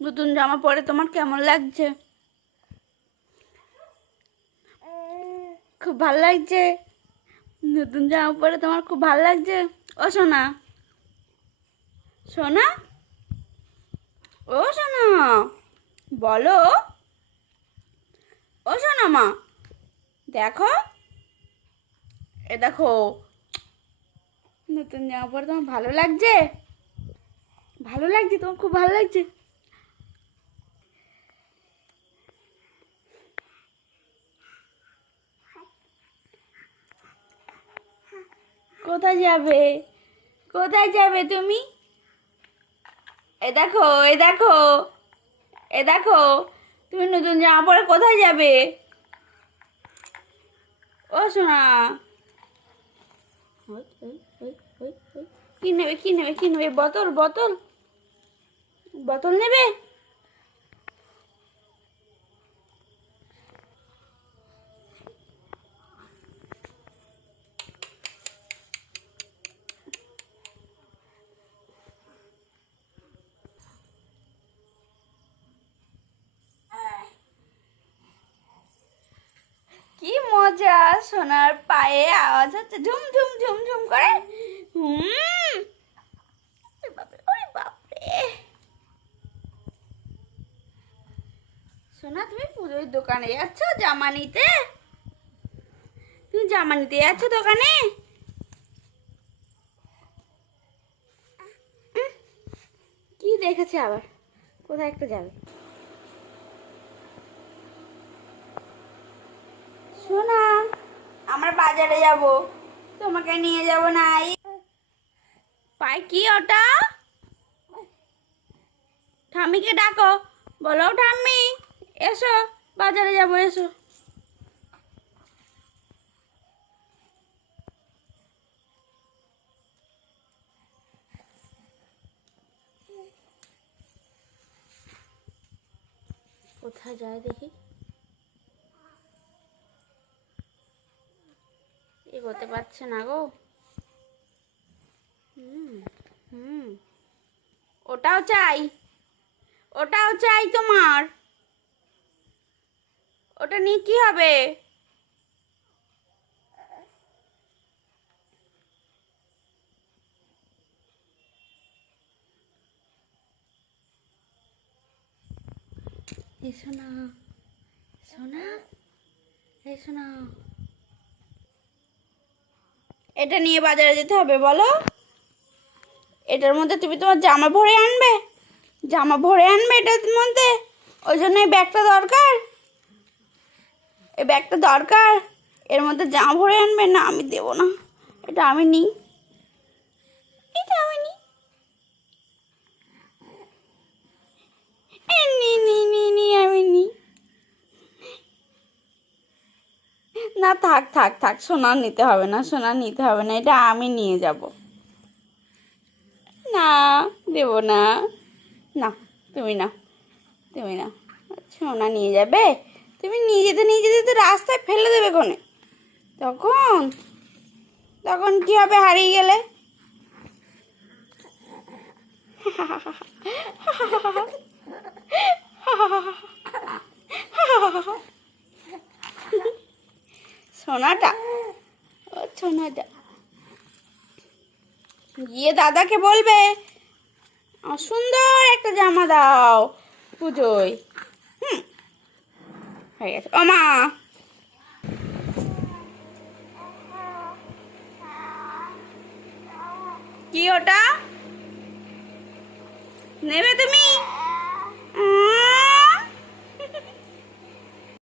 নতুন জামা পরে তোমার কেমন লাগছে? খুব ভালো লাগছে। নতুন জামা পরে তোমার খুব ভালো লাগছে। ও সোনা, সোনা, ও সোনা, বলো। ও সোনা মা, দেখো, এ দেখো, নতুন জামা পরে তোমার ভালো লাগছে? ভালো লাগছে? তোমার খুব ভালো লাগছে? কোথায় যাবে? কোথায় যাবে তুমি? এ দেখো, এ দেখো, এ দেখো, তুমি নতুন জামা পরে কোথায় যাবে? ও সোনা, কি নেবে, কি নেবে, কি নেবে? বোতল, বোতল, বোতল নেবে? কি মজা, সোনার পায়ে আওয়াজ হচ্ছে ঝুম ঝুম ঝুম ঝুম করে। ওরে বাপরে, ওরে বাপরে। সোনা, তুমি পুজোর দোকানে যাচ্ছ জামা নিতে? তুমি জামা নিতে যাচ্ছ দোকানে? কি দেখেছে আবার? কোথায় একটা যাবে? সোনা, আমরা বাজারে যাব, তোমাকে নিয়ে যাব না? পাই কি ওটা? ঠাম্মিকে ডাকো, বলো ঠাম্মি এসো, বাজারে যাব, এসো। কোথায় যায় দেখি, এগোতে পারছে না গো। হুম, হুম, ওটাও চাই, ওটাও চাই তোমার। ওটা নিয়ে কি হবে? এসো না সোনা, এসো না। এটা নিয়ে বাজারে যেতে হবে বলো? এটার মধ্যে তুমি তোমার জামা ভরে আনবে? জামা ভরে আনবে এটার মধ্যে? ওই জন্য এই ব্যাগটা দরকার, এই ব্যাগটা দরকার। এর মধ্যে জামা ভরে আনবে? না, আমি দেবো না, এটা আমি নিই, এটা আমি নিই। নি নি নি নি, আমি নিই। না, থাক থাক থাক, সোনা নিতে হবে না, সোনা নিতে হবে না, এটা আমি নিয়ে যাব। না, দেবো না। না, তুমি না, তুমি না, সোনা নিয়ে যাবে? তুমি নিয়ে যেতে নিয়ে যেতে তো রাস্তায় ফেলে দেবে কোনে, তখন তখন কি হবে হারিয়ে গেলে? সোনাটা, ও সোনাটা, গিয়ে দাদাকে বলবে সুন্দর একটা জামা দাও পুজোয়। হুম, হয়ে গেছে। ও মা, কি ওটা নেবে তুমি?